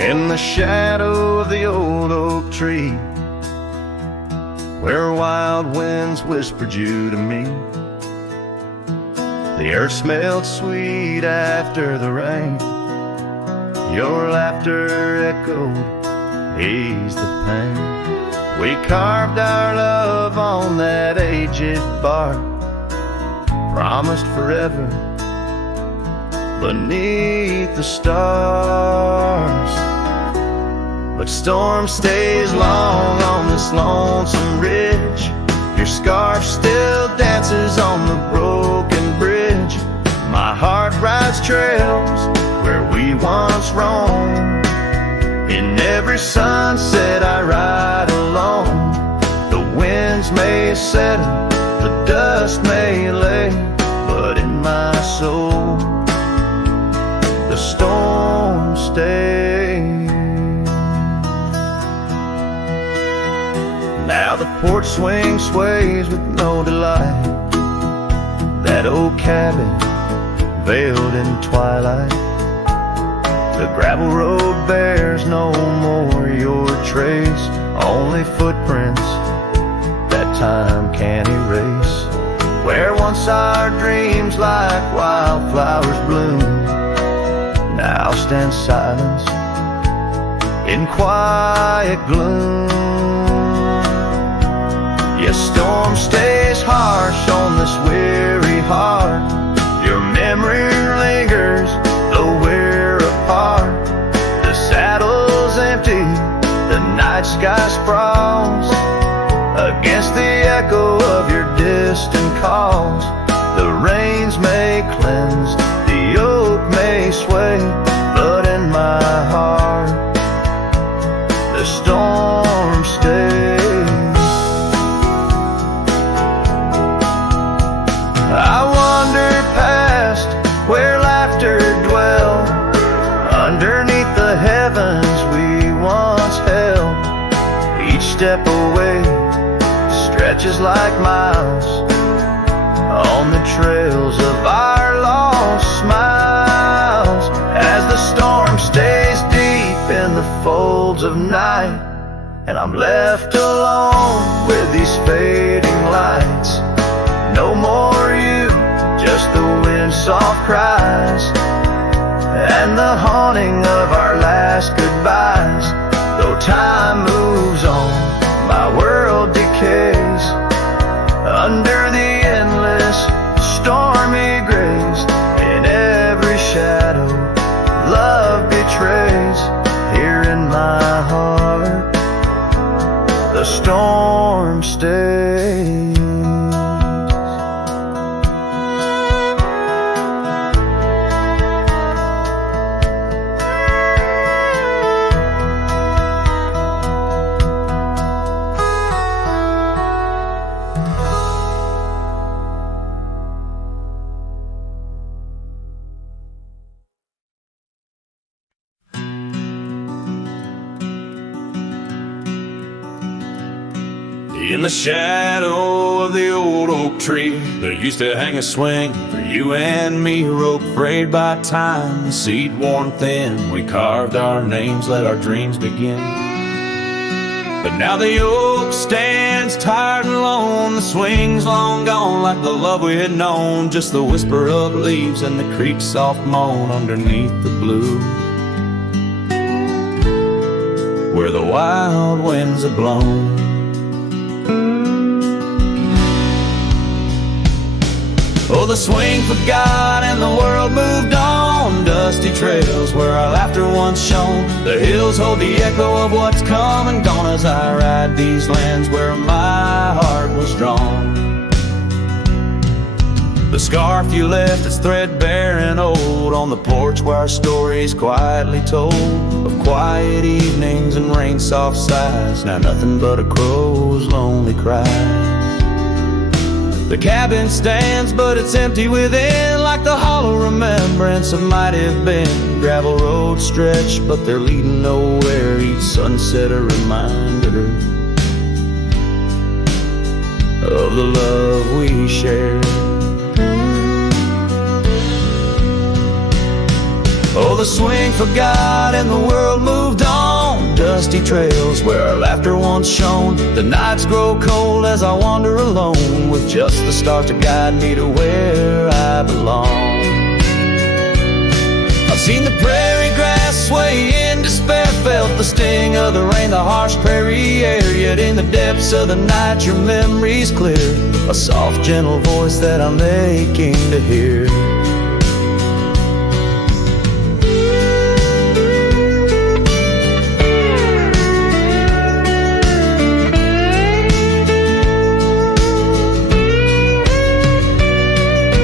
In the shadow of the old oak tree, where wild winds whispered you to me, the earth smelled sweet after the rain. Your laughter echoed, eased the pain. We carved our love on that aged bark, promised forever beneath the stars. But storm stays long on this lonesome ridge. Your scarf still dances on the broken bridge. My heart rides trails where we once roamed. In every sunset I ride alone. The winds may settle, the dust may lay, but in my soul the storm stays. Now the porch swing sways with no delight. That old cabin veiled in twilight. The gravel road bears no more your trace, only footprints that time can't erase. Where once our dreams like wildflowers bloomed, now stand silence in quiet gloom. Yes, storm stays harsh on this weary heart. Your memory lingers, though we're apart. The saddle's empty, the night sky sprawls against the echo of your distant calls. The rains may cleanse, the oak may sway, but in my heart the storm stays. I wander past where laughter dwelled, underneath the heavens we once held. Each step away stretches like miles on the trails of our lost smiles. As the storm stays deep in the folds of night, and I'm left alone with these fading lights. No more you, just the wind's soft cries and the haunting of our last goodbyes. Though time moves on, my world decays under the endless stormy grays. In every shadow love betrays. Here in my heart the storm stays. In the shadow of the old oak tree, there used to hang a swing for you and me, a rope frayed by time, the seed worn thin. We carved our names, let our dreams begin. But now the oak stands tired and alone, the swing's long gone like the love we had known. Just the whisper of leaves and the creek's soft moan underneath the blue, where the wild winds have blown. Oh, the swing forgot and the world moved on. Dusty trails where our laughter once shone. The hills hold the echo of what's come and gone as I ride these lands where my heart was drawn. The scarf you left is threadbare and old on the porch where our stories quietly told of quiet evenings and rain-soft sighs. Now nothing but a crow's lonely cry. The cabin stands, but it's empty within, like the hollow remembrance of might have been. Gravel roads stretch, but they're leading nowhere. Each sunset a reminder of the love we shared. Oh, the swing forgot and the world moved on. Dusty trails where our laughter once shone. The nights grow cold as I wander alone, with just the stars to guide me to where I belong. I've seen the prairie grass sway in despair, felt the sting of the rain, the harsh prairie air. Yet in the depths of the night your memory's clear, a soft gentle voice that I'm aching to hear.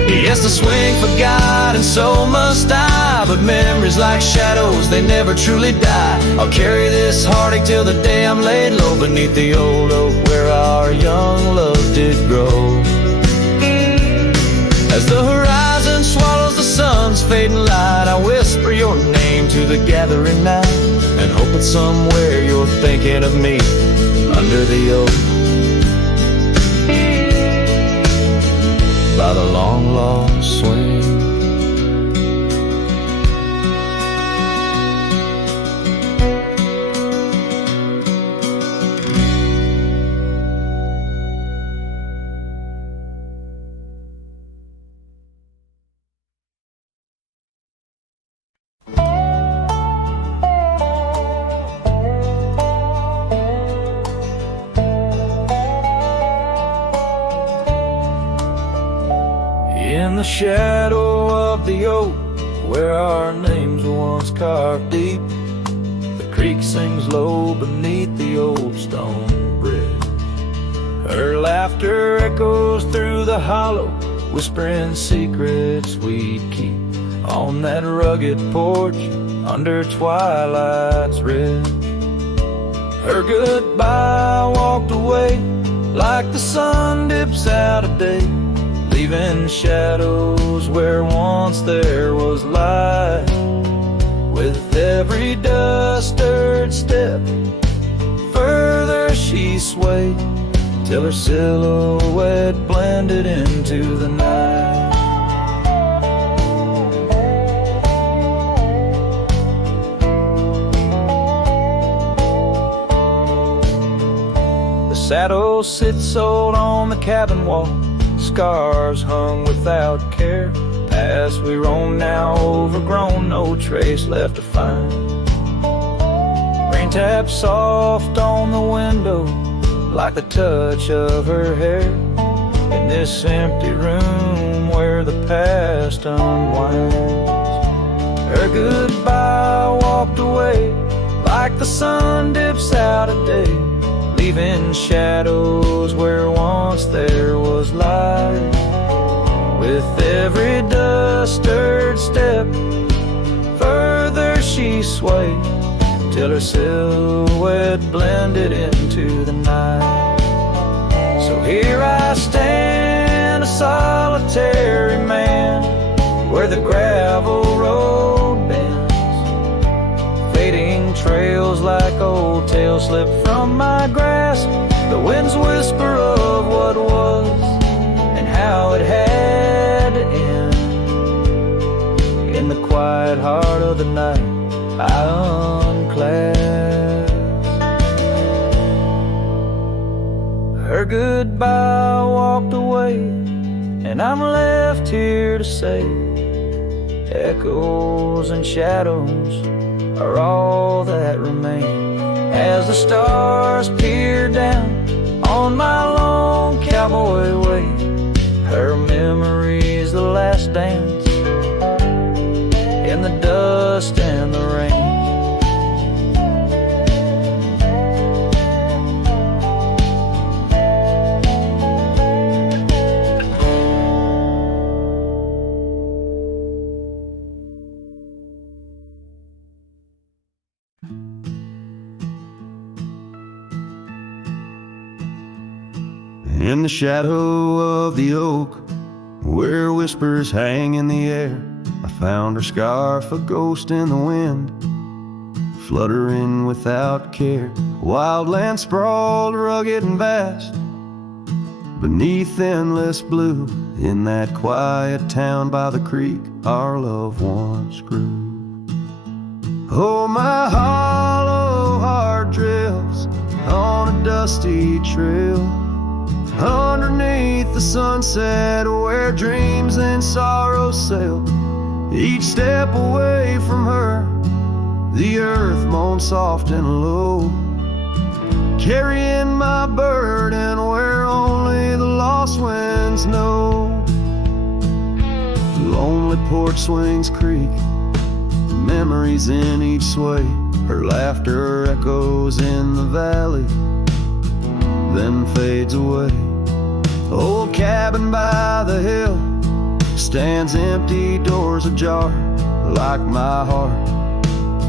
Yes, the swing forgot and so must I, but memories like shadows, they never truly die. I'll carry this heartache till the day I'm laid low beneath the old oak where our young love did grow. As the horizon swallows the sun's fading light, I whisper your name to the gathering night, and hope that somewhere you're thinking of me under the oak by the long lost swing. In the shadow of the oak, where our names were once carved deep, the creek sings low beneath the old stone bridge. Her laughter echoes through the hollow, whispering secrets we'd keep on that rugged porch under twilight's red. Her goodbye walked away like the sun dips out of day, leaving shadows where once there was light. With every dust-stirred step, further she swayed, till her silhouette blended into the night. The saddle sits old on the cabin wall, scars hung without care. Past we roam now overgrown, no trace left to find. Rain taps soft on the window like the touch of her hair, in this empty room where the past unwinds. Her goodbye walked away like the sun dips out of day, leaving shadows where once there was light. With every dust-stirred step, further she swayed, till her silhouette blended into the night. So here I stand, a solitary man, where the gravel road bends, fading trails like old tales slip from my grasp. The wind's whisper of what was and how it had to end. In the quiet heart of the night, I unclasp. Her goodbye walked away, and I'm left here to say, echoes and shadows are all that remain, as the stars peer down on my long cowboy way. Her memory's the last dance in the dust and the rain. In the shadow of the oak, where whispers hang in the air, I found her scarf, a ghost in the wind, fluttering without care. Wildland sprawled rugged and vast, beneath endless blue. In that quiet town by the creek, our love once grew. Oh, my hollow heart drifts on a dusty trail underneath the sunset, where dreams and sorrows sail. Each step away from her, the earth moans soft and low, carrying my burden where only the lost winds know. Lonely porch swings creak, memories in each sway. Her laughter echoes in the valley, then fades away. Old cabin by the hill stands empty, doors ajar, like my heart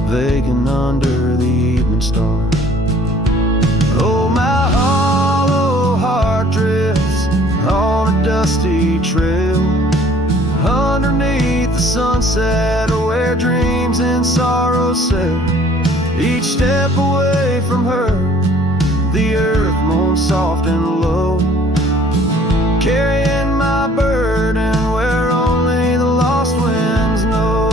vacant under the evening star. Oh, my hollow heart drifts on a dusty trail underneath the sunset, where dreams and sorrows sail. Each step away from her, the earth moans soft and low, carrying my burden where only the lost winds know.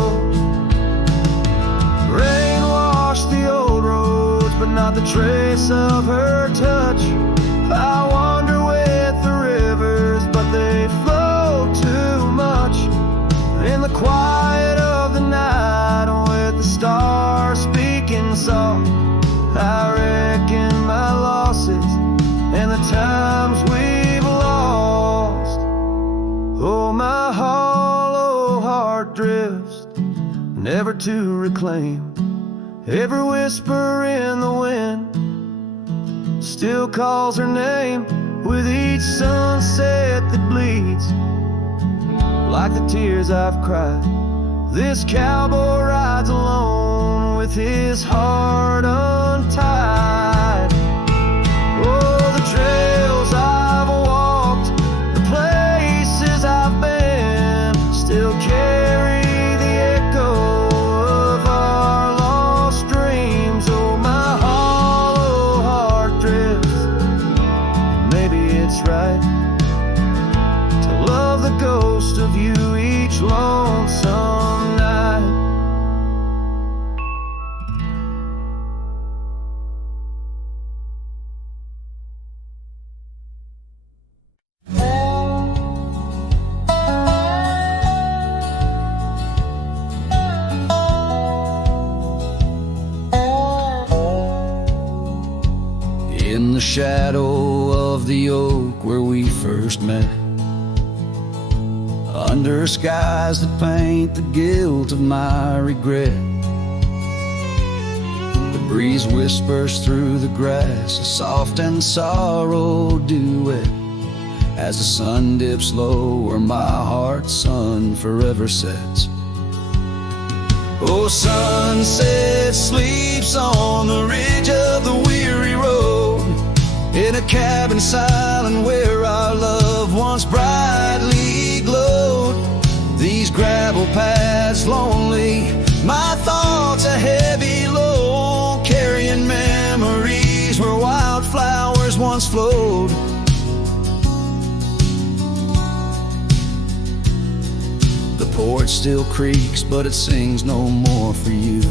Rain washed the old roads, but not the trace of her touch. I wander with the rivers, but they flow too much. In the quiet of the night, with the stars speaking soft, I reckon my losses and the times we've lost. Oh, my hollow heart drifts, never to reclaim. Every whisper in the wind still calls her name, with each sunset that bleeds like the tears I've cried. This cowboy rides alone with his heart untied. Oh, the trails I've walked, the places I've been, still carry the echo of our lost dreams. Oh, my hollow heart drifts, maybe it's right to love the ghost of you each lonesome night. In the shadow of the oak where we first met, under skies that paint the guilt of my regret, the breeze whispers through the grass, a soft and sorrow duet, as the sun dips low where my heart's sun forever sets. Oh, sunset sleeps on the ridge of the weary road, in a cabin silent where our love once brightly glowed. These gravel paths lonely, my thoughts a heavy load, carrying memories where wildflowers once flowed. The porch still creaks, but it sings no more for you.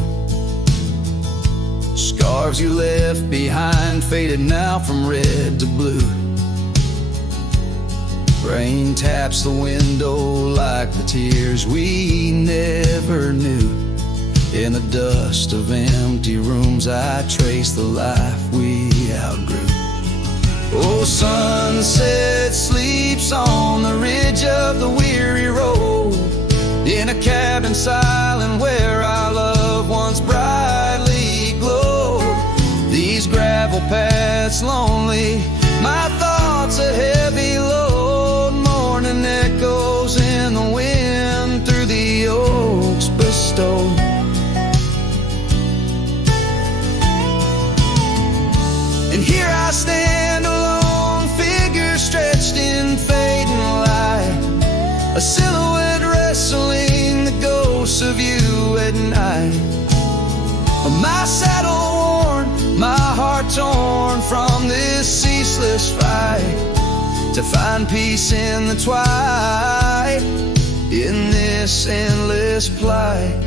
Scarves you left behind, faded now from red to blue. Rain taps the window like the tears we never knew. In the dust of empty rooms, I trace the life we outgrew. Oh, sunset sleeps on the ridge of the weary road, in a cabin silent where our love once brightly glowed. These gravel paths lonely, my thoughts a heavy load, mourning echoes in the wind through the oaks bestowed. And here I stand, a lone figure stretched in fading light, a silhouette wrestling the ghosts of you at night. My saddle worn, my heart torn from this ceaseless fight, to find peace in the twilight, in this endless plight.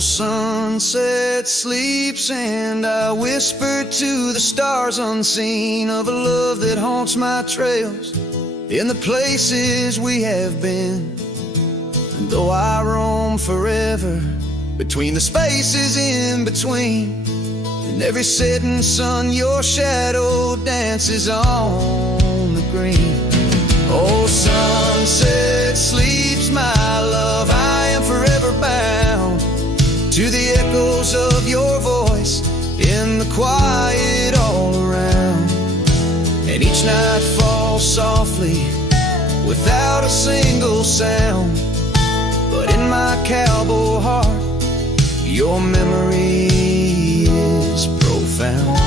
sunset sleeps and I whisper to the stars unseen of a love that haunts my trails in the places we have been. And though I roam forever between the spaces in between, in every setting sun your shadow dances on the green. Oh, sunset sleeps, my love, I am forever bound to the echoes of your voice in the quiet all around. And each night falls softly without a single sound, but in my cowboy heart your memory is profound.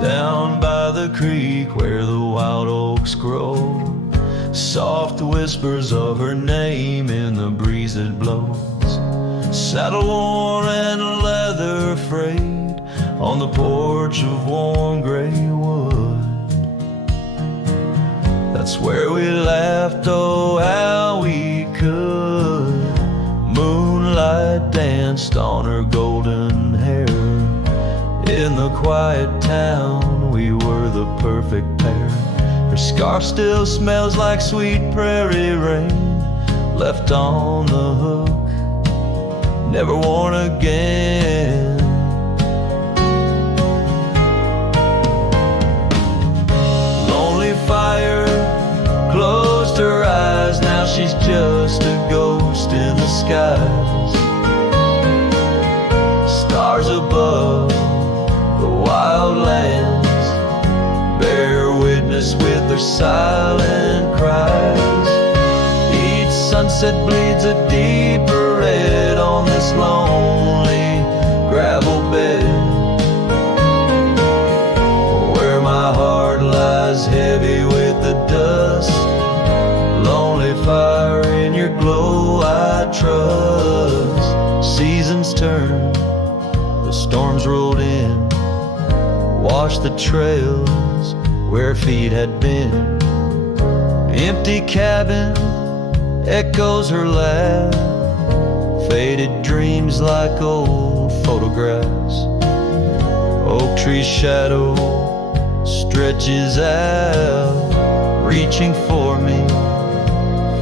Down by the creek where the wild oaks grow, soft whispers of her name in the breeze that blows. Saddle worn and leather frayed on the porch of warm gray wood. That's where we laughed, oh how we could. Moonlight danced on her golden hair. In the quiet town, we were the perfect pair. Her scarf still smells like sweet prairie rain, left on the hook, never worn again. Lonely fire closed her eyes, now she's just a ghost in the skies. Stars above the wild lands bear witness with their silent cries. Each sunset bleeds a deeper red on this lonely gravel bed, where my heart lies heavy with the dust. Lonely fire, in your glow I trust. Seasons turn, the storms rolled in, washed the trails where feet had been. Empty cabin echoes her laugh, faded dreams like old photographs. Oak tree shadow stretches out, reaching for me,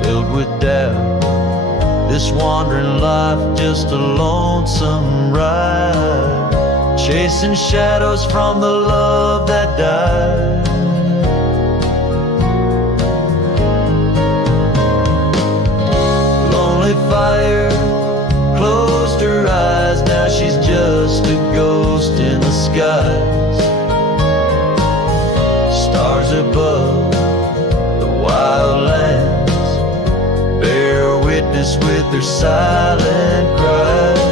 filled with doubt. This wandering life just a lonesome ride, chasing shadows from the love that died. Lonely fire closed her eyes, now she's just a ghost in the skies. Stars above the wild lands bear witness with their silent cries.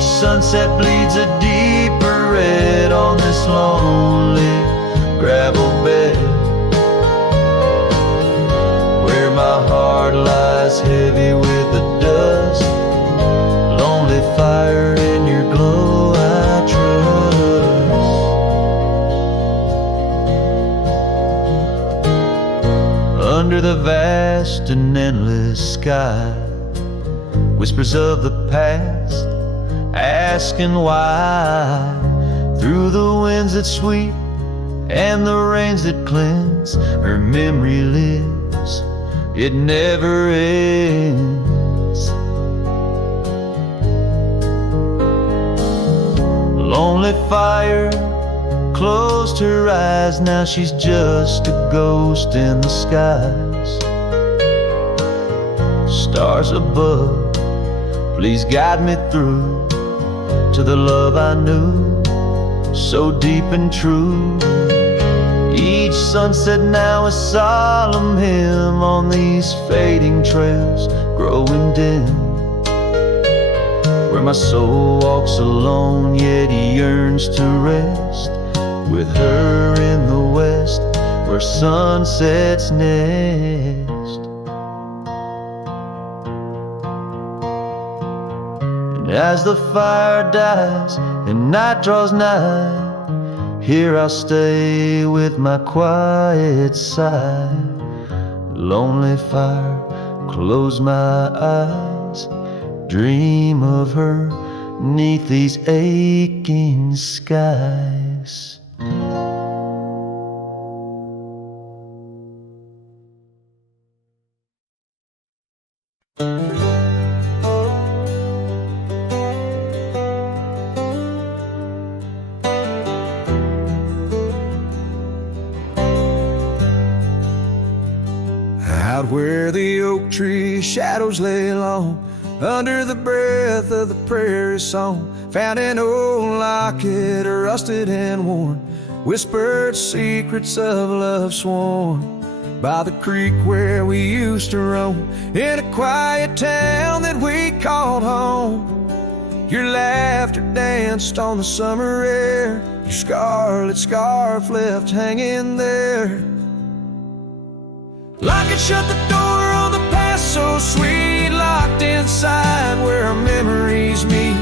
Sunset bleeds a deeper red on this lonely gravel bed, where my heart lies heavy with the dust. Lonely fire, in your glow I trust. Under the vast and endless sky, whispers of the past asking why. Through the winds that sweep and the rains that cleanse, her memory lives, it never ends. Lonely fire closed her eyes, now she's just a ghost in the skies. Stars above, please guide me through to the love I knew, so deep and true. Each sunset now a solemn hymn on these fading trails growing dim, where my soul walks alone yet he yearns to rest. with her in the west where sunsets nest. And as the fire dies and night draws nigh, here I'll stay with my quiet sigh. Lonely fire, close my eyes, dream of her 'neath these aching skies. Out where the oak tree shadows lay long, under the breath of the prairie song, found an old locket, rusted and worn, whispered secrets of love sworn. By the creek where we used to roam, in a quiet town that we called home, your laughter danced on the summer air, your scarlet scarf left hanging there. Locket shut the door on the past so sweet, locked inside where our memories meet,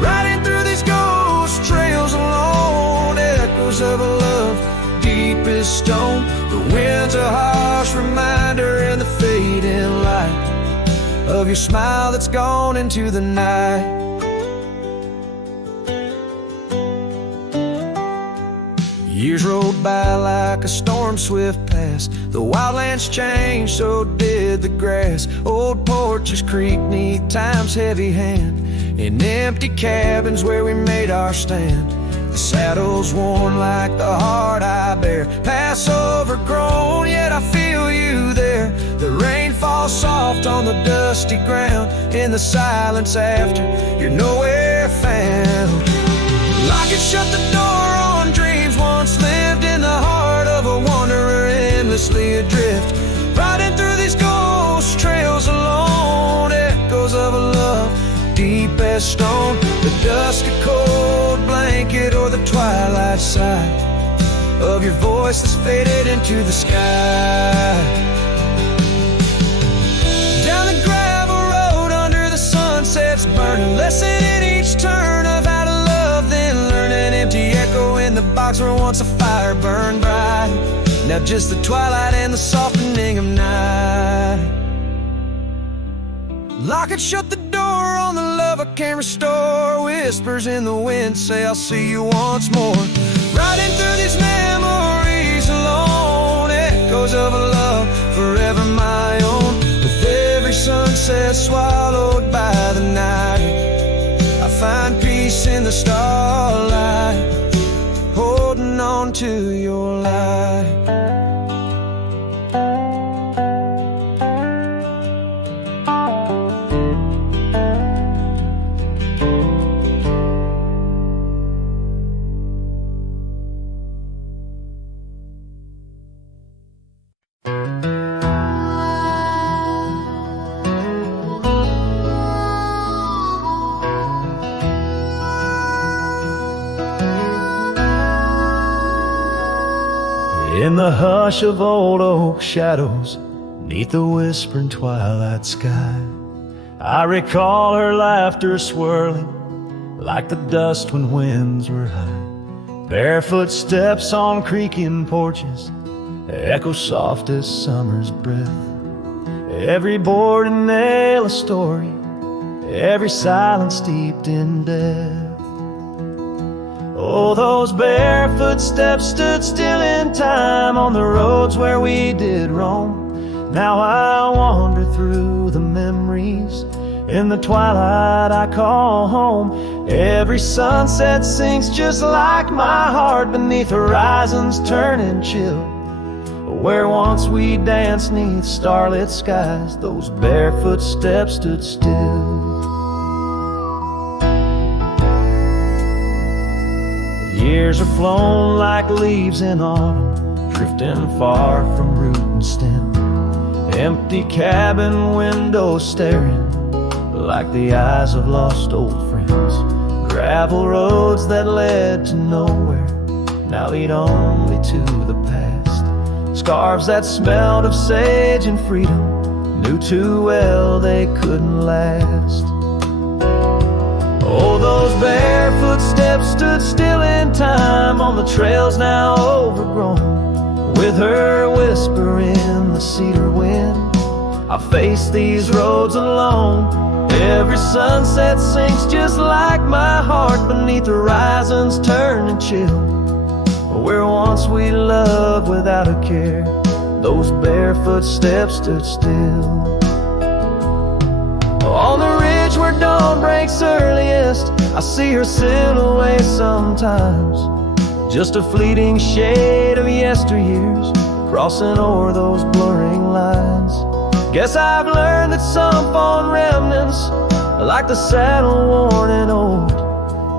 riding through these ghost trails alone, echoes of a love deep as stone. The wind's a harsh reminder in the fading light of your smile that's gone into the night. Years rolled by like a storm swift past, the wildlands changed, so did the grass. Old porches creak neath time's heavy hand, in empty cabins where we made our stand. The saddle's worn like the heart I bear, past overgrown, yet I feel you there. The rain falls soft on the dusty ground, in the silence after you're nowhere found. Locket shut the door on dreams once lived in the heart of a wanderer endlessly adrift, riding through these ghost trails alone, echoes of a love deep as stone. The dusk a cold blanket or the twilight sigh of your voice that's faded into the sky. Down the gravel road under the sunsets burning, lesson in each turn of how to love, then learn an empty echo in the box where once a fire burned bright. Now just the twilight and the softening of night. Lock it, shut the door on the love I can't restore. Whispers in the wind say I'll see you once more. Riding through these memories alone, echoes of a love forever my own. With every sunset swallowed by the night, I find peace in the starlight, holding on to your light. In the hush of old oak shadows, neath the whispering twilight sky, I recall her laughter swirling like the dust when winds were high. Barefoot steps on creaking porches echo soft as summer's breath. Every board and nail a story, every silence steeped in death. Oh, those barefoot steps stood still in time on the roads where we did roam. Now I wander through the memories in the twilight I call home. Every sunset sinks just like my heart beneath horizons turning chill. Where once we danced neath starlit skies, those barefoot steps stood still. Years are flown like leaves in autumn, drifting far from root and stem. Empty cabin windows staring like the eyes of lost old friends. Gravel roads that led to nowhere, now lead only to the past. Scarves that smelled of sage and freedom, knew too well they couldn't last. Oh, those barefoot steps stood still in time on the trails now overgrown. With her whisper in the cedar wind, I face these roads alone. Every sunset sinks just like my heart beneath horizons turning chill. Where once we loved without a care, those barefoot steps stood still. On the ridge where dawn breaks earliest, I see her silhouette sometimes, just a fleeting shade of yesteryears crossing o'er those blurring lines. Guess I've learned that some fond remnants, like the saddle worn and old,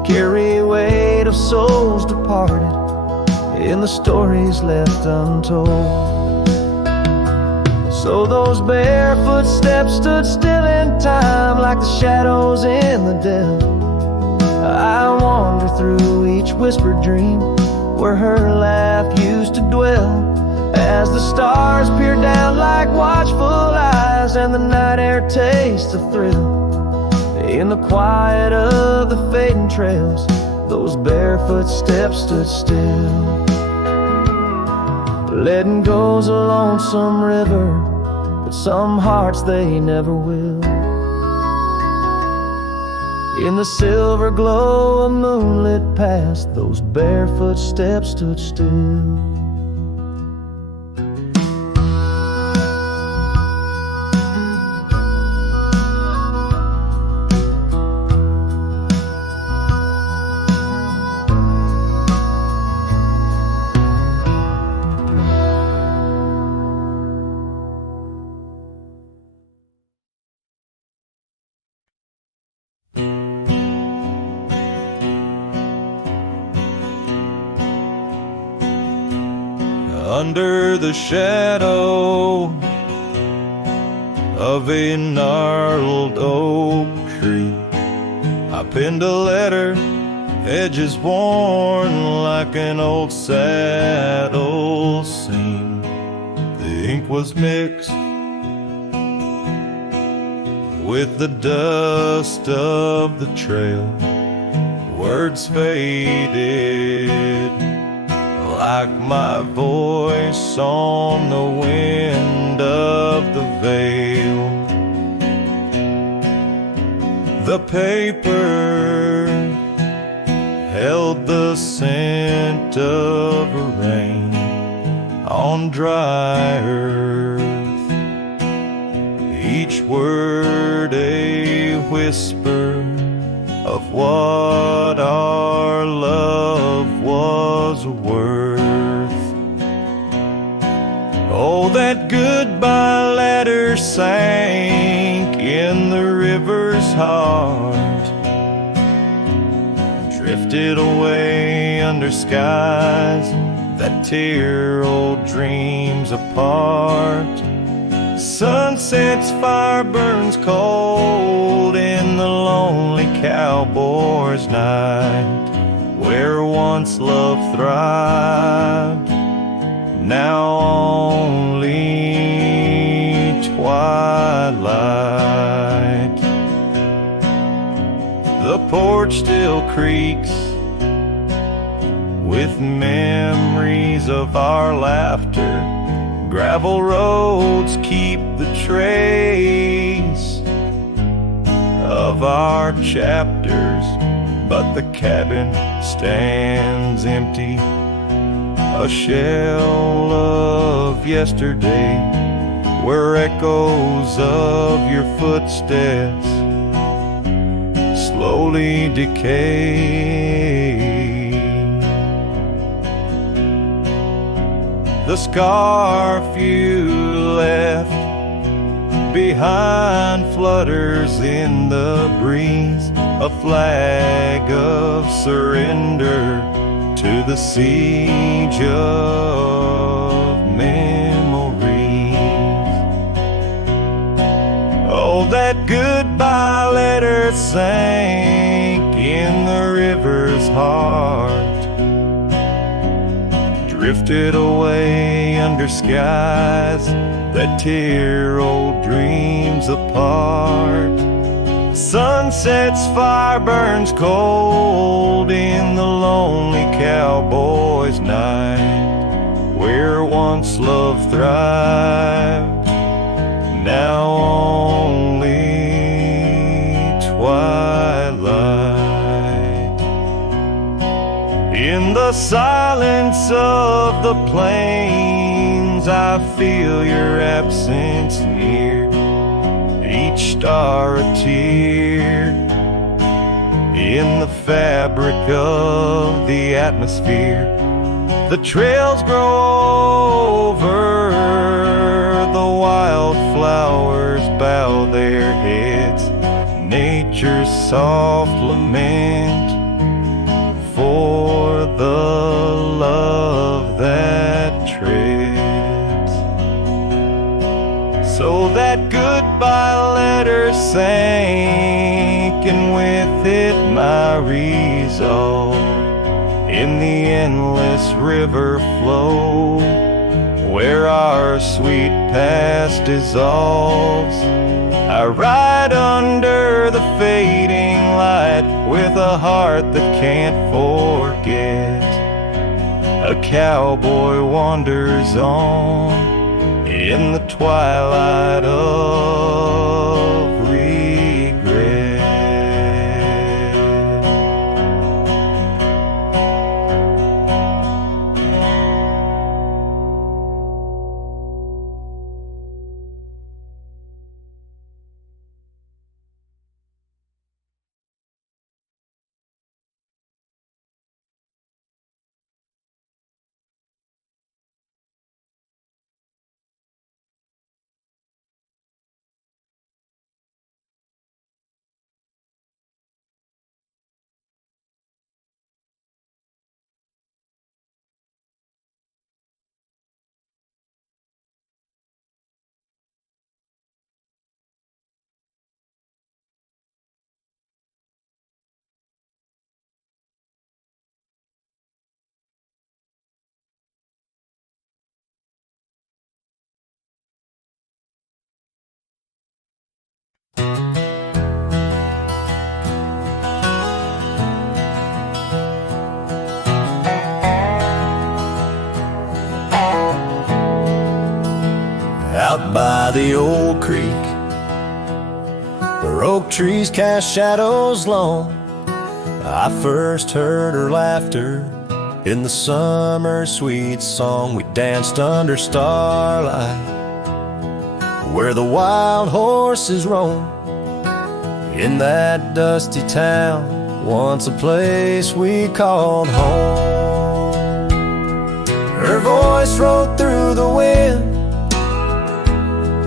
carry weight of souls departed in the stories left untold. So those barefoot steps stood still in time like the shadows in the dell. I wander through each whispered dream where her laugh used to dwell, as the stars peer down like watchful eyes and the night air tastes a thrill. In the quiet of the fading trails, those barefoot steps stood still. Letting go's a lonesome river, but some hearts they never will. In the silver glow of moonlit past, those barefoot steps stood still. Under the shadow of a gnarled oak tree, I penned a letter, edges worn like an old saddle seam. The ink was mixed with the dust of the trail. Words faded like my voice on the wind of the veil. The paper held the scent of rain on dry earth, each word a whisper of what our love was worth. Oh, that goodbye letter sank in the river's heart, drifted away under skies that tear old dreams apart. Sunset's fire burns cold in the lonely cowboy's night, where once love thrived, now only twilight. The porch still creaks with memories of our laughter. Gravel roads keep the trace of our chapters, but the cabin stands empty, a shell of yesterday, where echoes of your footsteps slowly decay. The scarf you left behind flutters in the breeze, a flag of surrender to the siege of memories. Oh, that goodbye letter sank in the river's heart, drifted away under skies that tear old dreams apart. Sunset's fire burns cold in the lonely cowboy's night, where once love thrived, now only twilight. In the silence of the plains, I feel your absence near, each star a tear in the fabric of the atmosphere. The trails grow over, the wildflowers bow their heads, nature's soft lament for the love that treads. So that goodbye letter sank, and with it my resolve. In the endless river flow, where our sweet past dissolves, I ride under the fading light with a heart that can't forget. A cowboy wanders on in the twilight of regret. Out by the old creek, where oak trees cast shadows long, I first heard her laughter in the summer sweet song. We danced under starlight, where the wild horses roam, in that dusty town, once a place we called home. Her voice rode through the wind,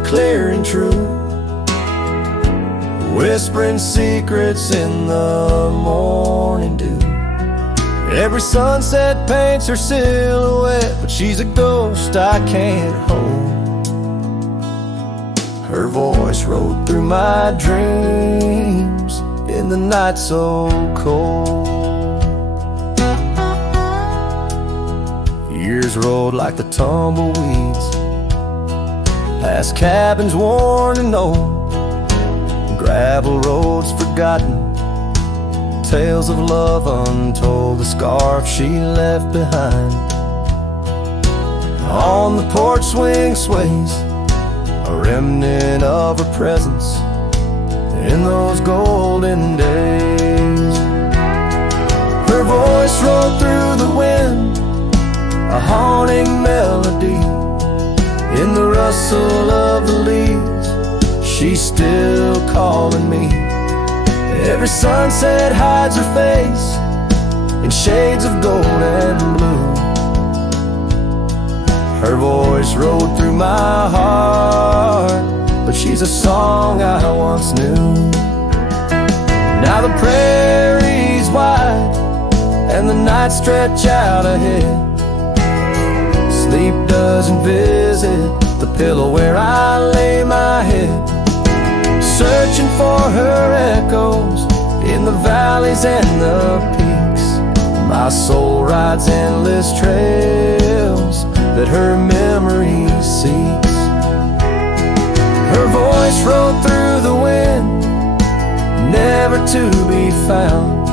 clear and true, whispering secrets in the morning dew. Every sunset paints her silhouette, but she's a ghost I can't hold. Her voice rode through my dreams in the night so cold. Years rolled like the tumbleweeds, past cabins worn and old, gravel roads forgotten, tales of love untold, the scarf she left behind. On the porch swing sways a remnant of her presence in those golden days. Her voice rolled through the wind, a haunting melody. In the rustle of the leaves, she's still calling me. Every sunset hides her face in shades of gold and blue. Her voice rode through my heart, but she's a song I once knew. Now the prairie's wide and the nights stretch out ahead. Sleep doesn't visit the pillow where I lay my head, searching for her echoes in the valleys and the peaks. My soul rides endless trails that her memory seeks. Her voice rolled through the wind, never to be found,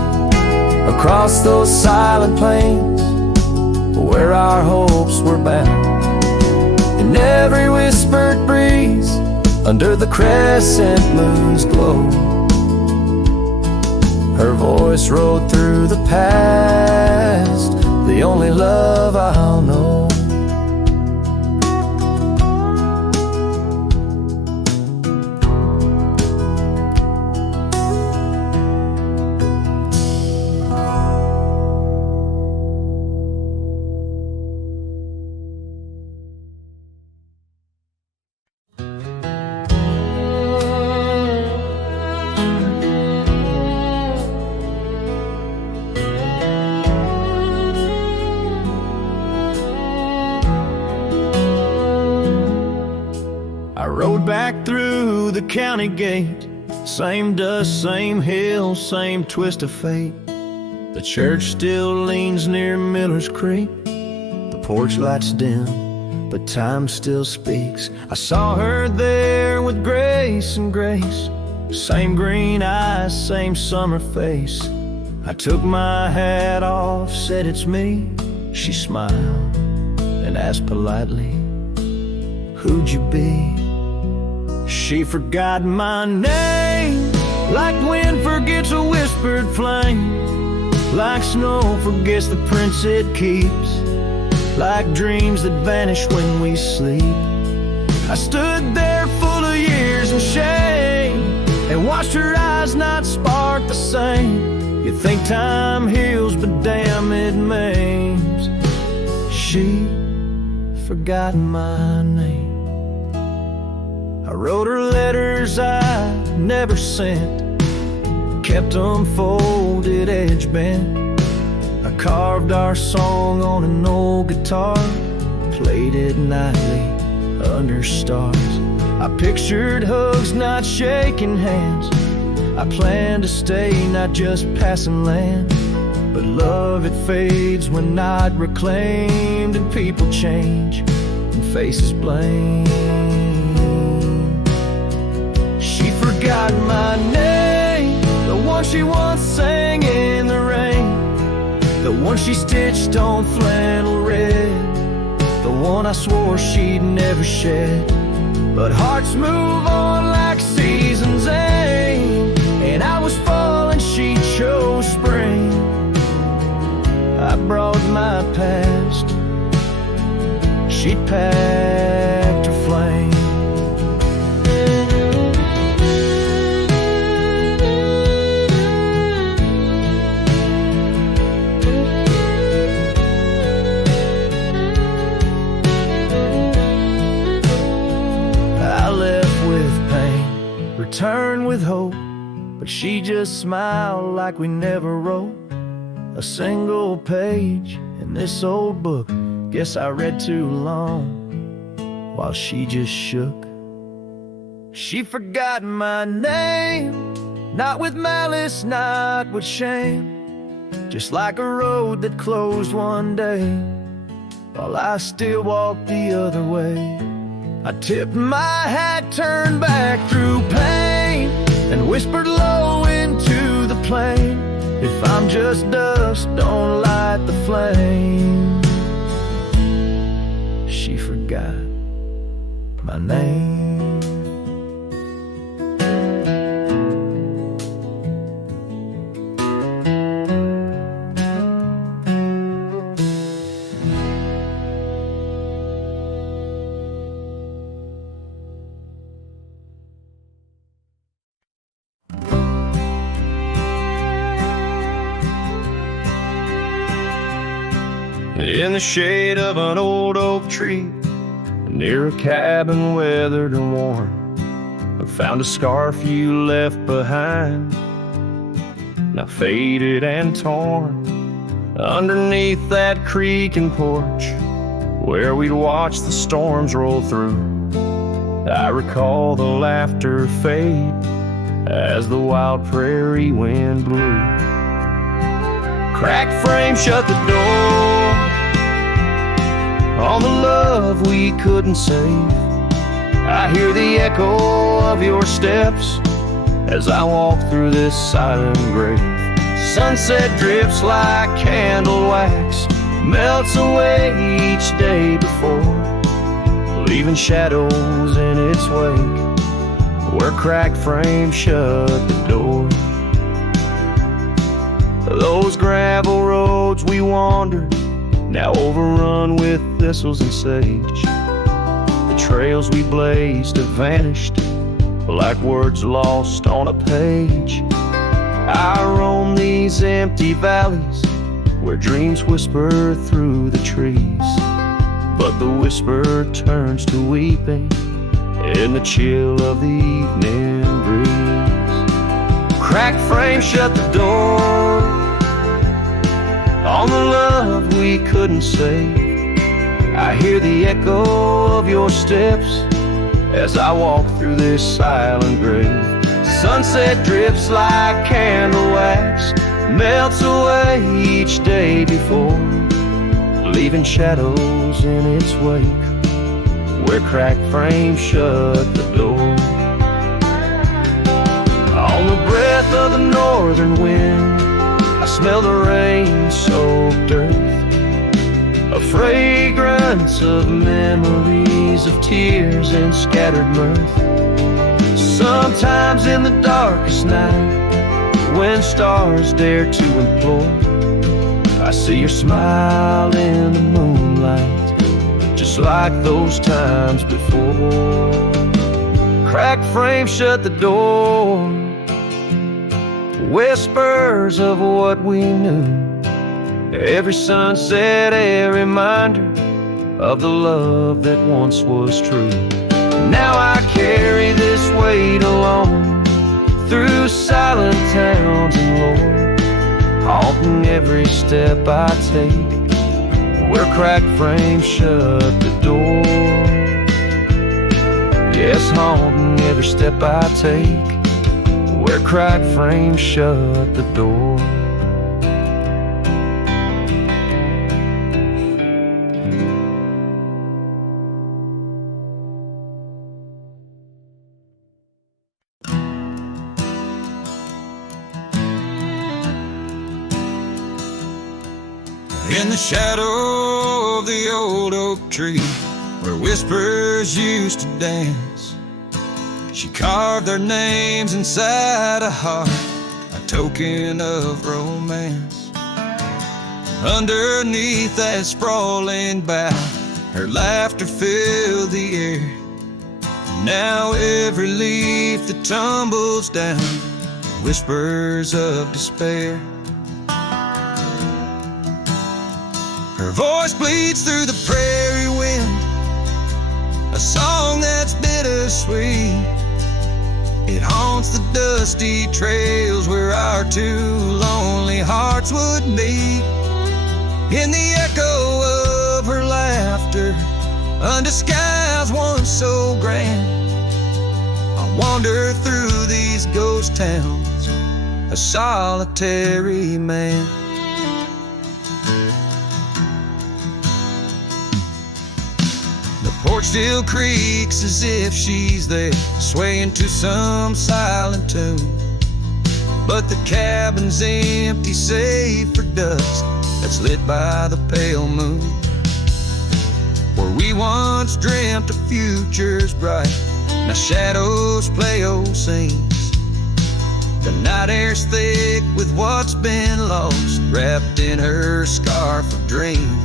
across those silent plains where our hopes were bound. In every whispered breeze, under the crescent moon's glow, her voice rolled through the past, the only love I'll know. Rode back through the county gate, same dust, same hill, same twist of fate. The church still leans near Miller's Creek, the porch lights dim, but time still speaks. I saw her there with grace and grace, same green eyes, same summer face. I took my hat off, said it's me. She smiled and asked politely, who'd you be? She forgot my name, like wind forgets a whispered flame, like snow forgets the prints it keeps, like dreams that vanish when we sleep. I stood there full of years and shame, and watched her eyes not spark the same. You think time heals, but damn it maims. She forgot my name. I wrote her letters I never sent, kept them folded, edge bent. I carved our song on an old guitar, played it nightly under stars. I pictured hugs, not shaking hands. I planned to stay, not just passing land. But love, it fades when not reclaimed, and people change and faces blame. She forgot my name, the one she once sang in the rain, the one she stitched on flannel red, the one I swore she'd never shed. But hearts move on like seasons aim, and I was fall and she chose spring. I brought my past, she'd packed her flame. Returned with hope, but she just smiled like we never wrote a single page in this old book. Guess I read too long while she just shook. She forgot my name, not with malice, not with shame, just like a road that closed one day while I still walked the other way. I tipped my hat, turned back through pain, and whispered low into the plain, if I'm just dust, don't light the flame. She forgot my name. In the shade of an old oak tree, near a cabin weathered and worn, I found a scarf you left behind, now faded and torn. Underneath that creaking porch, where we'd watch the storms roll through, I recall the laughter fade as the wild prairie wind blew. Cracked frame shut the door, on the love we couldn't save. I hear the echo of your steps as I walk through this silent grave. Sunset drips like candle wax, melts away each day before, leaving shadows in its wake where cracked frames shut the door. Those gravel roads we wandered, now overrun with thistles and sage. The trails we blazed have vanished like words lost on a page. I roam these empty valleys where dreams whisper through the trees, but the whisper turns to weeping in the chill of the evening breeze. Cracked frames shut the door on the love we couldn't save. I hear the echo of your steps as I walk through this silent grave. Sunset drips like candle wax, melts away each day before, leaving shadows in its wake where cracked frames shut the door. On the breath of the northern wind, I smell the rain-soaked earth, a fragrance of memories of tears and scattered mirth. Sometimes in the darkest night, when stars dare to implore, I see your smile in the moonlight, just like those times before. Cracked frames shut the door, whispers of what we knew. Every sunset a reminder of the love that once was true. Now I carry this weight alone through silent towns and lore, haunting every step I take where cracked frames shut the door. Yes, haunting every step I take where cracked frames shut the door. In the shadow of the old oak tree where whispers used to dance, she carved their names inside a heart, a token of romance. Underneath that sprawling bough, her laughter filled the air. Now every leaf that tumbles down whispers of despair. Her voice bleeds through the prairie wind, a song that's bittersweet. It haunts the dusty trails where our two lonely hearts would meet. In the echo of her laughter, under skies once so grand, I wander through these ghost towns, a solitary man. The porch still creaks as if she's there, swaying to some silent tune. But the cabin's empty save for dust that's lit by the pale moon. Where we once dreamt of futures bright, now shadows play old scenes. The night air's thick with what's been lost, wrapped in her scarf of dreams.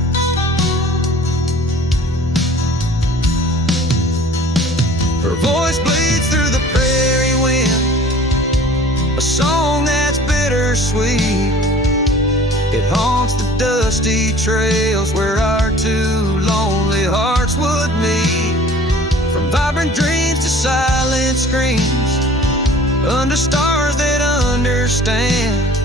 Her voice bleeds through the prairie wind, a song that's bittersweet. It haunts the dusty trails where our two lonely hearts would meet. From vibrant dreams to silent screams, under stars that understand,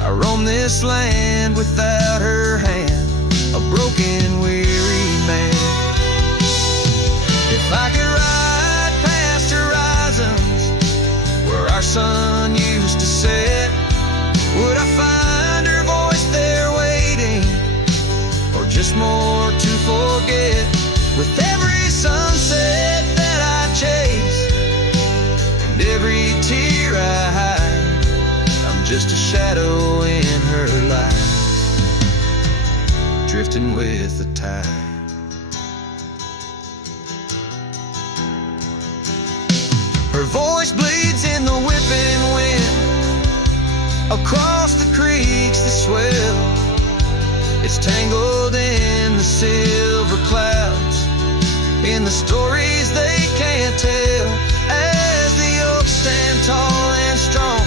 I roam this land without her hand, a broken, weary man. If I could ride past horizons where our sun used to set, would I find her voice there waiting, or just more to forget? With every sunset that I chase and every tear I hide, I'm just a shadow in her life, drifting with the tide. Her voice bleeds in the whipping wind across the creeks that swell. It's tangled in the silver clouds, in the stories they can't tell. As the oaks stand tall and strong,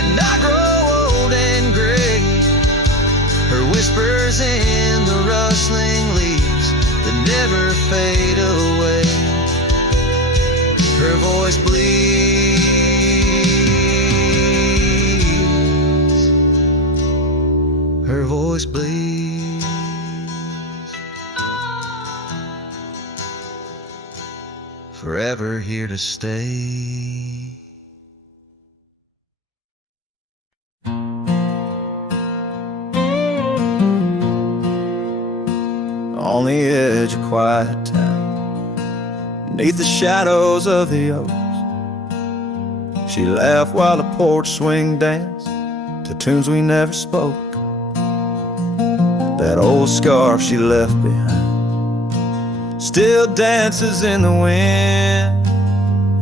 and I grow old and gray, her whispers in the rustling leaves that never fade away. Her voice bleeds. Her voice bleeds. Forever here to stay. On the edge of quiet town, beneath the shadows of the oaks, she laughed while the porch swing danced to tunes we never spoke. That old scarf she left behind still dances in the wind,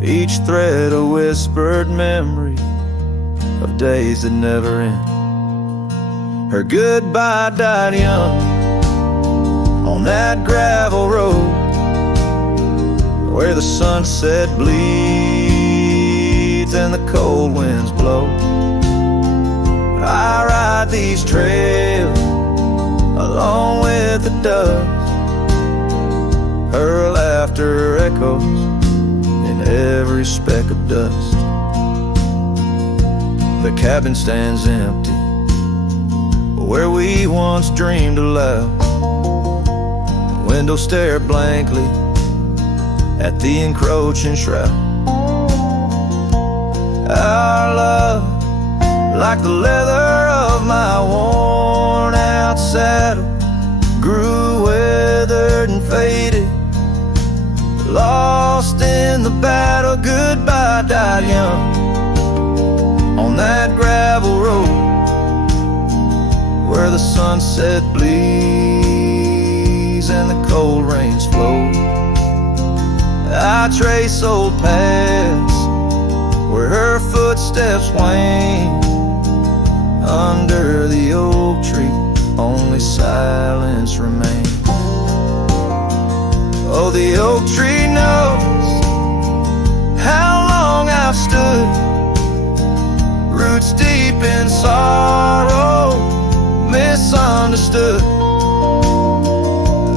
each thread a whispered memory of days that never end. Her goodbye died young on that gravel road where the sunset bleeds and the cold winds blow. I ride these trails along with the dust. Her laughter echoes in every speck of dust. The cabin stands empty where we once dreamed aloud. The windows stare blankly at the encroaching shroud. Our love, like the leather of my worn out saddle, grew weathered and faded, lost in the battle. Goodbye died young on that gravel road where the sunset bleeds and the cold rains flow. I trace old paths where her footsteps wane. Under the oak tree, only silence remains. Oh, the oak tree knows how long I've stood, roots deep in sorrow, misunderstood.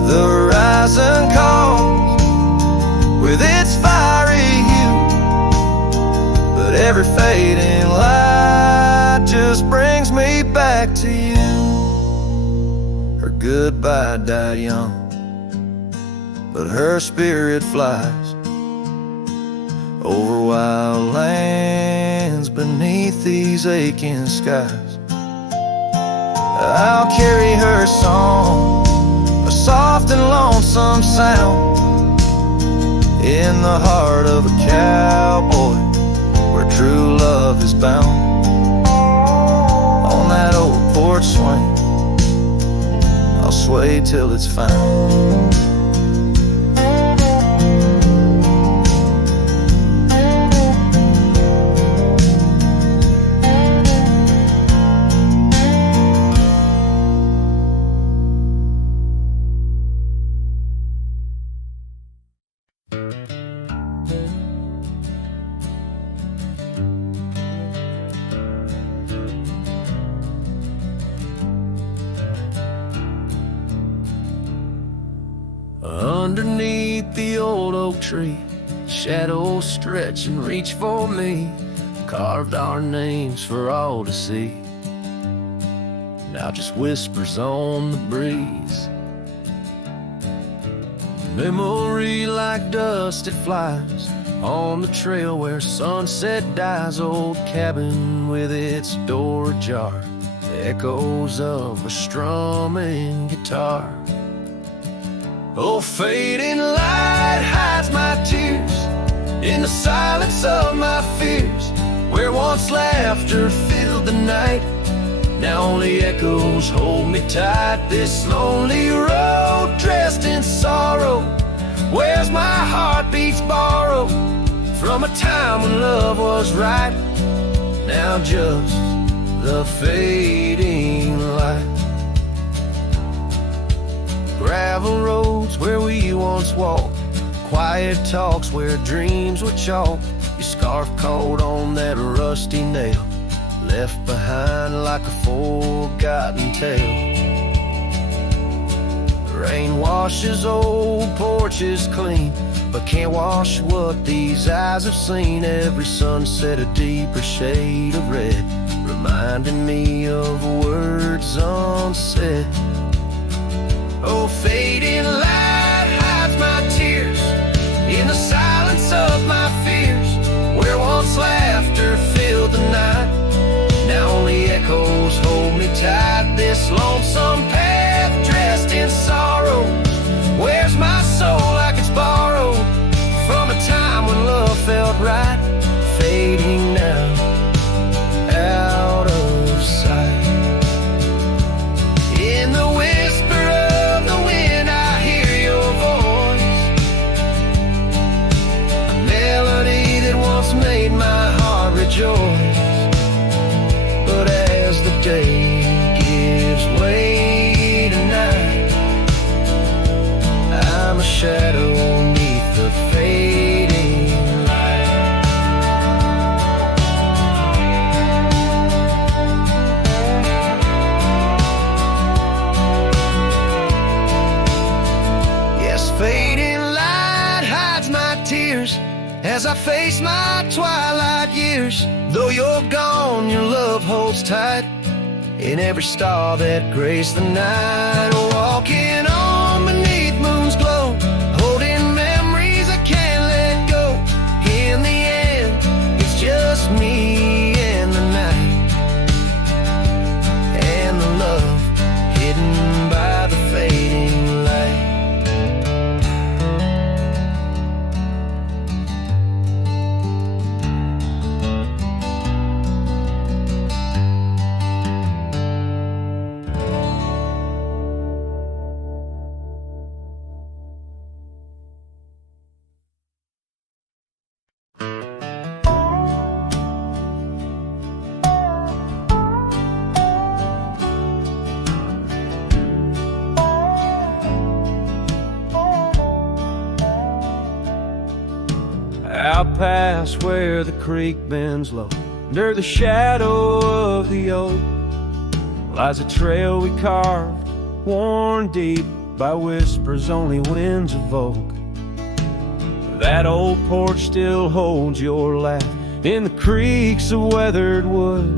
The horizon calls with its fiery hue, but every fading light just brings me back to you. Her goodbye died young, but her spirit flies over wild lands beneath these aching skies. I'll carry her song, a soft and lonesome sound, in the heart of a cowboy where true love is bound. On that old porch swing, I'll sway till it's found. Underneath the old oak tree, shadows stretch and reach for me, carved our names for all to see. Now just whispers on the breeze. Memory like dust, it flies on the trail where sunset dies. Old cabin with its door ajar, the echoes of a strumming guitar. Oh, fading light hides my tears in the silence of my fears. Where once laughter filled the night, now only echoes hold me tight. This lonely road dressed in sorrow, where's my heartbeats borrowed from a time when love was right. Now just the fading light. Gravel roads where we once walked, quiet talks where dreams were chalked. Your scarf caught on that rusty nail, left behind like a forgotten tale. Rain washes old porches clean, but can't wash what these eyes have seen. Every sunset a deeper shade of red, reminding me of words unsaid. Oh, fading light hides my tears in the silence of my fears. Where once laughter filled the night, now only echoes hold me tight. This lonesome path dressed in sorrow, where's my soul like it's borrowed from a time when love felt right. Fading now, out of sight. In the whisper of the wind I hear your voice, a melody that once made my heart rejoice. But as the day gives way to night, I'm a shadow beneath the fading light. Yes, fading light hides my tears as I face my twilight years. Though you're gone, your love holds tight in every star that graced the night. Walking on beneath moon's glow, holding memories I can't let go. In the end, it's just me and the night, and the love hidden by the fading light. Out past where the creek bends low, under the shadow of the oak, lies a trail we carved, worn deep by whispers only winds evoke. That old porch still holds your laugh in the creaks of weathered wood,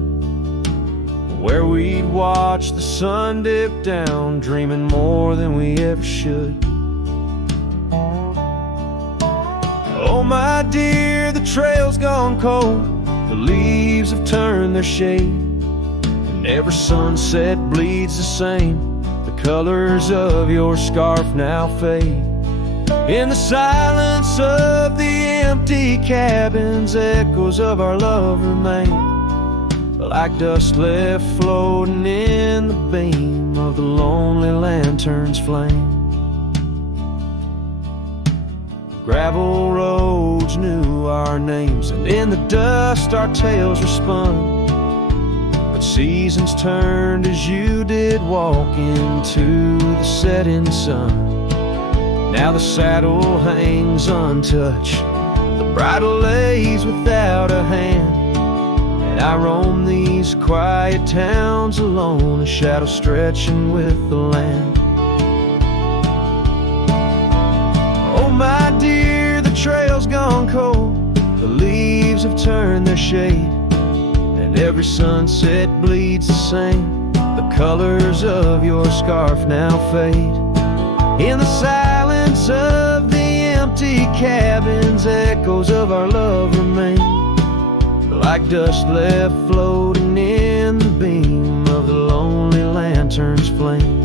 where we'd watch the sun dip down, dreaming more than we ever should. Oh my dear, the trail's gone cold, the leaves have turned their shade, and every sunset bleeds the same. The colors of your scarf now fade. In the silence of the empty cabins, echoes of our love remain, like dust left floating in the beam of the lonely lantern's flame. Gravel roads knew our names, and in the dust our tales were spun. But seasons turned as you did walk into the setting sun. Now the saddle hangs untouched, the bridle lays without a hand, and I roam these quiet towns alone, a shadow stretching with the land. Oh my dear, the trail's gone cold, the leaves have turned their shade, and every sunset bleeds the same. The colors of your scarf now fade. In the silence of the empty cabins, echoes of our love remain, like dust left floating in the beam of the lonely lantern's flame.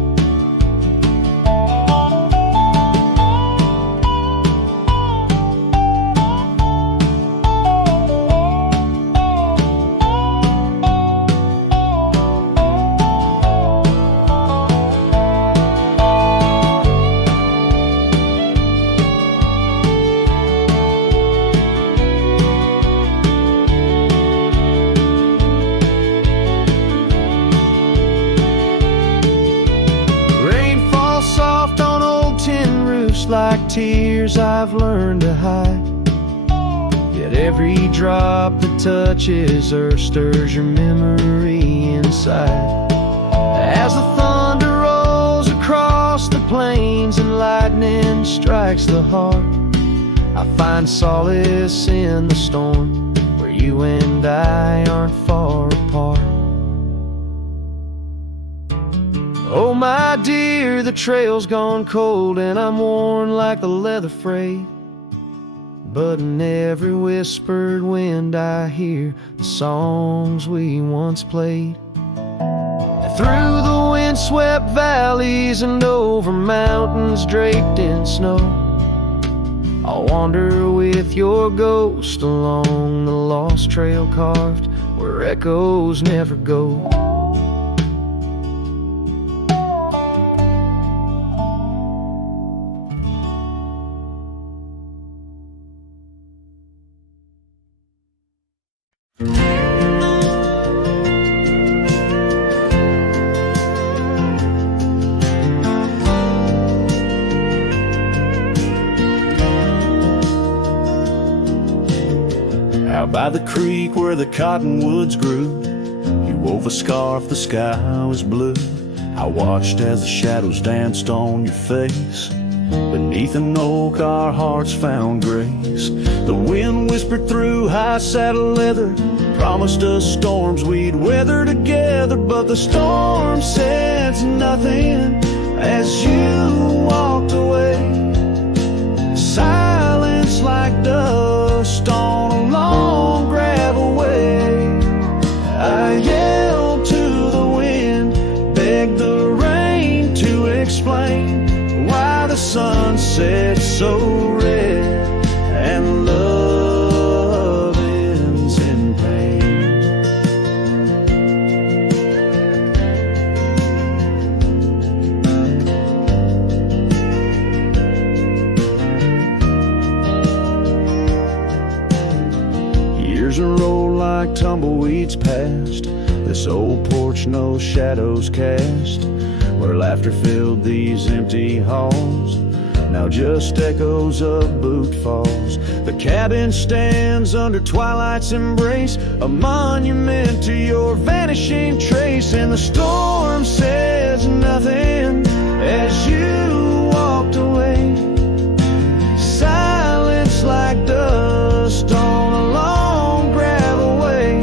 tears I've learned to hide. Yet every drop that touches earth stirs your memory inside. As the thunder rolls across the plains and lightning strikes the heart, I find solace in the storm, where you and I aren't far apart. Oh my dear, the trail's gone cold and I'm worn like the leather freight, but in every whispered wind I hear the songs we once played. Through the windswept valleys and over mountains draped in snow, I'll wander with your ghost along the lost trail carved where echoes never go. Out by the creek where the cottonwoods grew, you wove a scarf, the sky was blue. I watched as the shadows danced on your face. Beneath an oak our hearts found grace. The wind whispered through high saddle leather, promised us storms we'd weather together. But the storm said nothing as you walked away. Silence like dust on a long gravel way. I yelled to the wind, begged the rain to explain why the sun set so red and love ends in pain. Years roll like tumbleweeds past this old porch no shadows cast, where laughter filled these empty halls, now just echoes of boot falls. The cabin stands under twilight's embrace, a monument to your vanishing trace. And the storm says nothing as you walked away. Silence like dust on a long gravel way.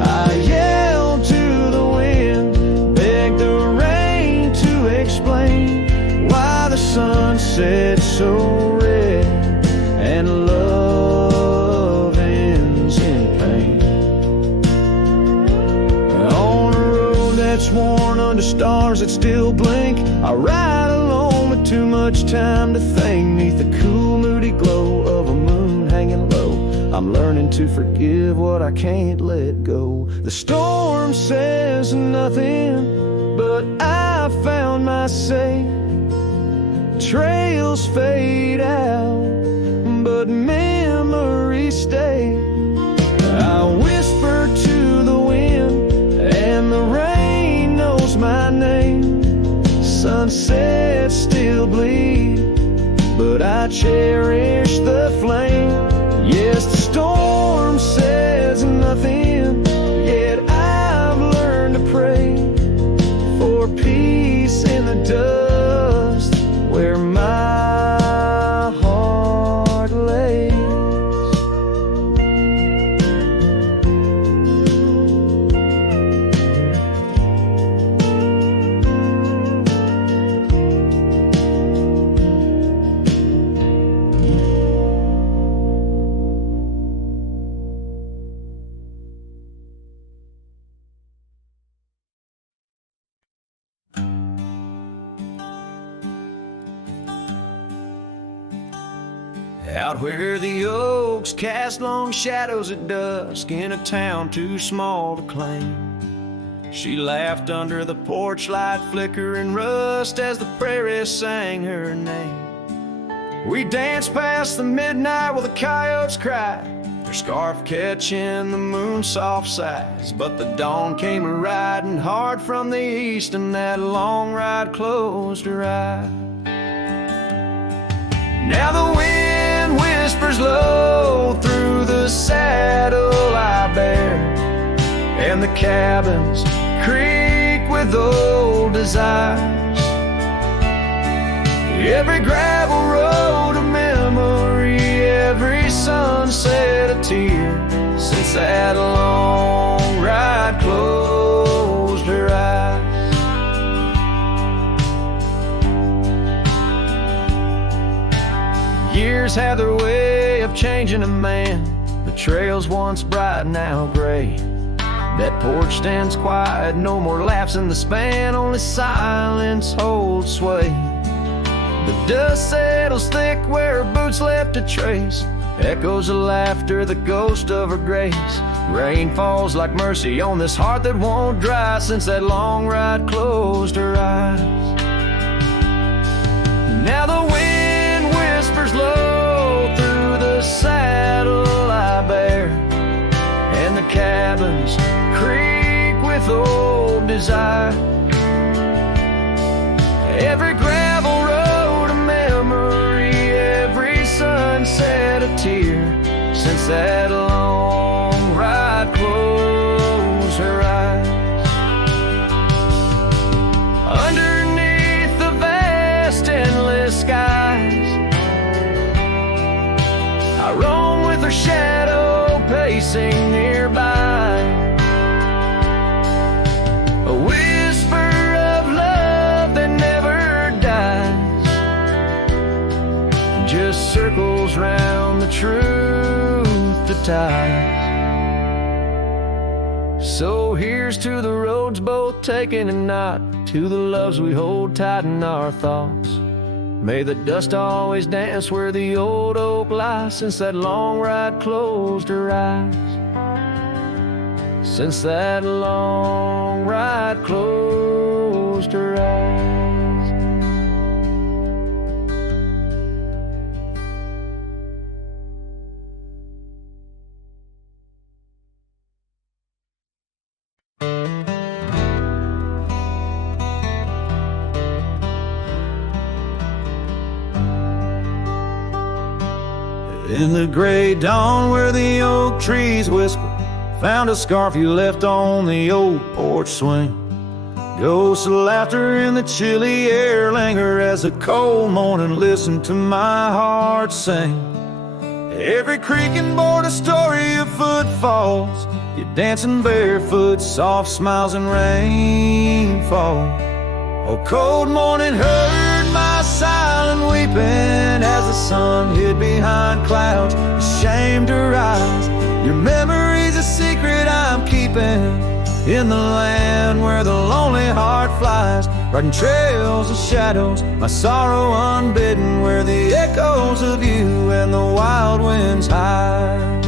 I yelled to the wind, begged the rain to explain why the sun set so red and love ends in pain. On a road that's worn under stars that still blink, I ride alone with too much time to think. Neath the cool moody glow of a moon hanging low, I'm learning to forgive what I can't let go. The storm says nothing, but I found my say. Trails fade out, but memories stay. I whisper to the wind, and the rain knows my name. Sunsets still bleed, but I cherish the flame. Yes, the storm says nothing, yet I've learned to pray for peace in the dust where my heart lays. Out where the oaks cast long shadows at dusk, in a town too small to claim, she laughed under the porch light flickering rust as the prairie sang her name. We danced past the midnight while the coyotes cried, their scarf catching the moon's soft sighs. But the dawn came a-riding hard from the east, and that long ride closed her eyes. Now the wind whispers low through the saddle I bear, and the cabins creak with old desires. Every gravel road a memory, every sunset a tear, since that long ride closed her eyes. Years have their way of changing a man. The trails once bright, now gray. That porch stands quiet, no more laughs in the span, only silence holds sway. The dust settles thick where her boots left a trace, echoes of laughter, the ghost of her grace. Rain falls like mercy on this heart that won't dry, since that long ride closed her eyes. Now the wind whispers low through the saddle I bear, and the cabins creak with old desire. Every gravel road a memory, every sunset a tear, since that long ride closed her eyes. Underneath the vast endless skies, I roam with her shadow pacing nearby. A whisper of love that never dies, just circles round the truth that ties. So here's to the roads both taken and not, to the loves we hold tight in our thoughts. May the dust always dance where the old oak lies, since that long ride closed her eyes. Since that long ride closed her eyes. In the gray dawn where the oak trees whisper, found a scarf you left on the old porch swing. Ghosts of laughter in the chilly air linger as the cold morning listen to my heart sing. Every creaking board a story of footfalls, you dancing barefoot, soft smiles and rainfall. Oh, cold morning heard my silent weeping as the sun hid behind clouds, ashamed to rise. Your memory's a secret I'm keeping in the land where the lonely heart flies, riding trails of shadows, my sorrow unbidden, where the echoes of you and the wild winds hide.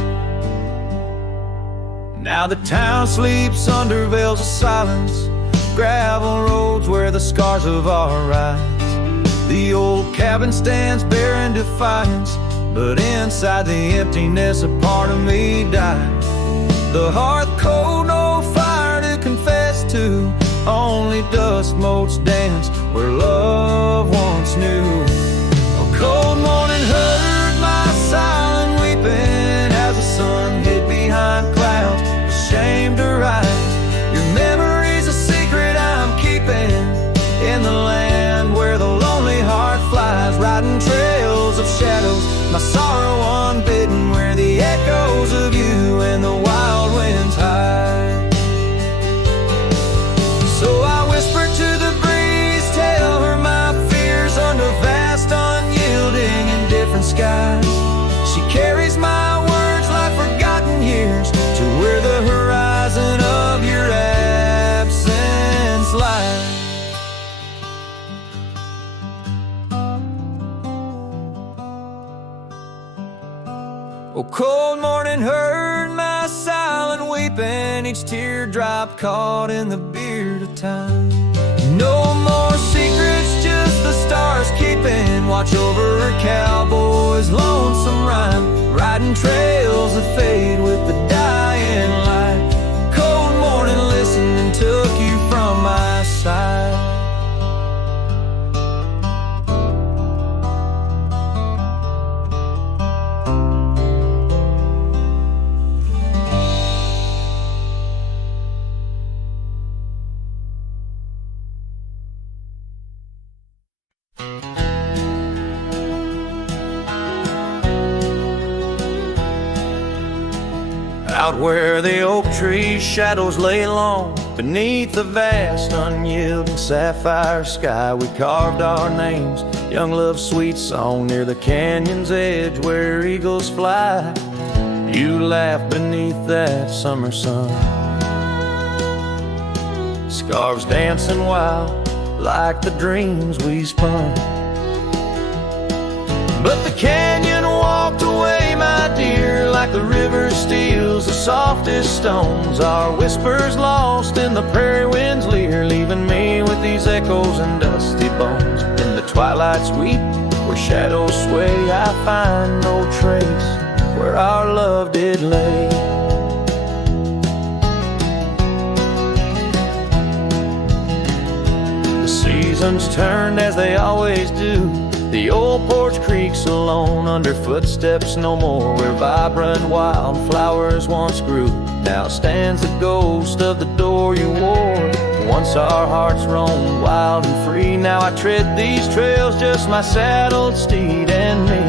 Now the town sleeps under veils of silence, gravel roads where the scars of our rides. The old cabin stands bare in defiance, but inside the emptiness a part of me died. The hearth cold, no fire to confess to, only dust motes dance where love once knew. A cold morning heard my silent weeping as the sun hid behind clouds, ashamed to rise. Your memory's a secret I'm keeping in the land where the lonely heart flies, riding trails of shadows, my sorrow unbidden, where the echoes of you and the wild winds hide. So I whisper to the breeze, tell her my fears under vast, unyielding, indifferent skies. She carries my words like forgotten years to where the horizon of your absence lies. Oh, cold morning heard my silent weeping, each teardrop caught in the beard of time. No more secrets, just the stars keeping watch over her cowboy's lonesome rhyme, riding trails that fade with the dying light. Cold morning listening took you from my side. Out where the oak tree's shadows lay long, beneath the vast unyielding sapphire sky, we carved our names, young love's sweet song, near the canyon's edge where eagles fly. You laughed beneath that summer sun, scarves dancing wild like the dreams we spun. But the canyon walked away, my dear, like the river steals the softest stones. Our whispers lost in the prairie wind's leer, leaving me with these echoes and dusty bones. In the twilight sweet, where shadows sway, I find no trace where our love did lay. The seasons turned as they always do. The old porch creaks alone under footsteps no more, where vibrant wildflowers once grew. Now stands the ghost of the door you wore. Once our hearts roamed wild and free, now I tread these trails, just my saddled steed and me.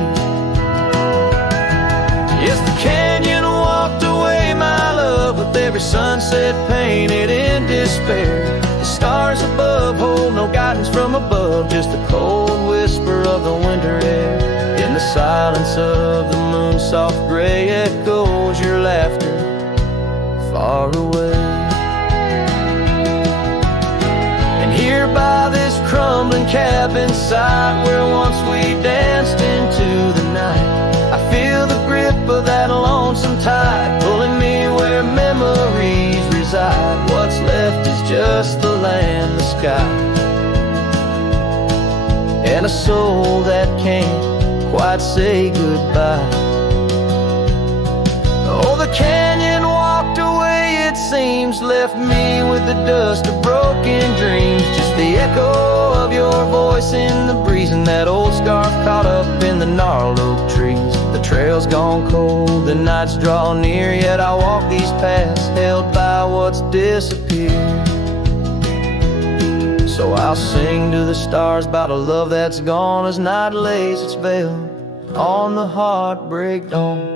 Yes, the canyon walked away, my love, with every sunset painted in despair. The stars above hold no guidance from above, just the cold whisper of the winter air. In the silence of the moon's soft gray echoes your laughter far away. And here by this crumbling cabin site, where once we danced into the night, I feel the grip of that lonesome tide, pulling me where memories reside. What's left is just the land, the sky, and a soul that can't quite say goodbye. Oh, the canyon walked away, it seems, left me with the dust of broken dreams, just the echo of your voice in the breeze, and that old scarf caught up in the gnarled oak trees. The trail's gone cold, the nights draw near, yet I walk these paths held by what's disappeared. So I'll sing to the stars about a love that's gone as night lays its veil on the heartbreak dawn.